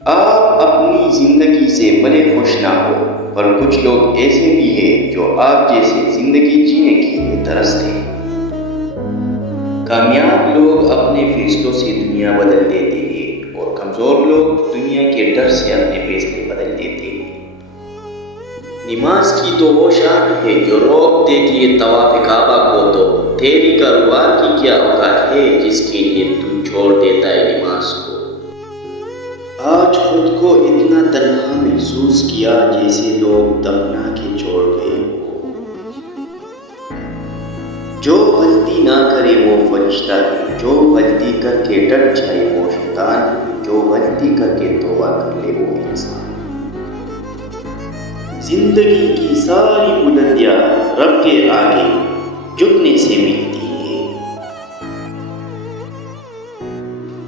آپ اپنی زندگی سے بڑے خوش نہ ہو، پر کچھ لوگ ایسے بھی ہیں جو آپ جیسے زندگی جینے کے لیے ترستے ہیں۔ کامیاب لوگ اپنے فیصلوں سے دنیا بدل دیتے ہیں، اور کمزور لوگ دنیا کے ڈر سے اپنے فیصلے بدل دیتے ہیں۔ نماز کی تو وہ شان ہے جو روک دیتی ہے طواف کعبہ کو، تو تیری کاروبار کی کیا اوقات ہے جس کے لیے تو چھوڑ دیتا ہے نماز کو۔ آج خود کو اتنا تنہا محسوس کیا جیسے لوگ دفنا کے چھوڑ گئے ہو۔ جو غلطی نہ کرے وہ فرشتہ ہے، جو غلطی کر کے ڈٹ جائے وہ شیطان ہے، جو غلطی کر کے توبہ کر لے وہ انسان۔ زندگی کی ساری بلندیاں رب کے آگے جھکنے سے ملتی ہے۔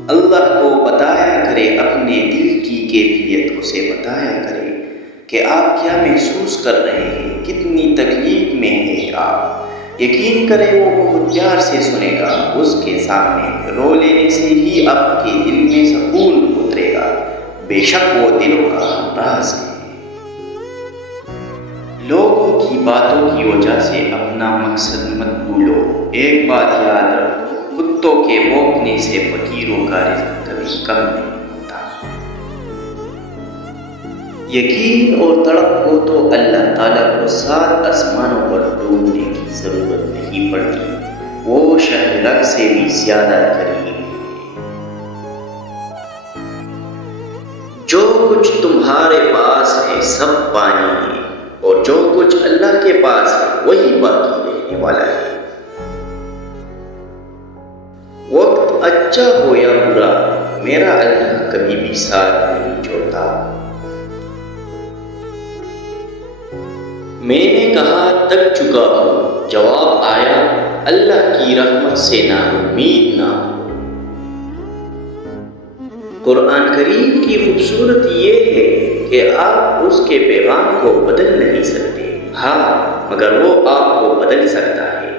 اللہ کو بتایا کرے اپنے دل کی کیفیت، اسے بتایا کرے کہ آپ کیا محسوس کر رہے ہیں، کتنی تکلیف میں ہیں آپ۔ یقین کرے وہ بہت پیار سے سنے گا، اس کے سامنے رو لینے سے ہی آپ کے دل میں سکون اترے گا، بے شک وہ دلوں کا راز ہے۔ لوگوں کی باتوں کی وجہ سے اپنا مقصد مت بھولو، ایک بات یاد رکھو، کتوں کے بھونکنے سے فقیروں کا رزق کبھی کم نہیں ہوتا۔ یقین اور تڑپ ہو تو اللہ تعالیٰ کو 7 آسمانوں پر ڈھونڈنے کی ضرورت نہیں پڑتی، وہ شہ رگ سے بھی زیادہ قریب ہے۔ جو کچھ تمہارے پاس ہے سب پانی ہے، اور جو کچھ اللہ کے پاس ہے وہی باقی رہنے والا ہے۔ وقت اچھا ہو یا برا، میرا اللہ کبھی بھی ساتھ نہیں چھوڑتا۔ میں نے کہا تک چکا ہوں، جواب آیا اللہ کی رحمت سے نا امید نہ ہو۔ قرآن کریم کی خوبصورت یہ ہے کہ آپ اس کے پیغام کو بدل نہیں سکتے، ہاں مگر وہ آپ کو بدل سکتا ہے۔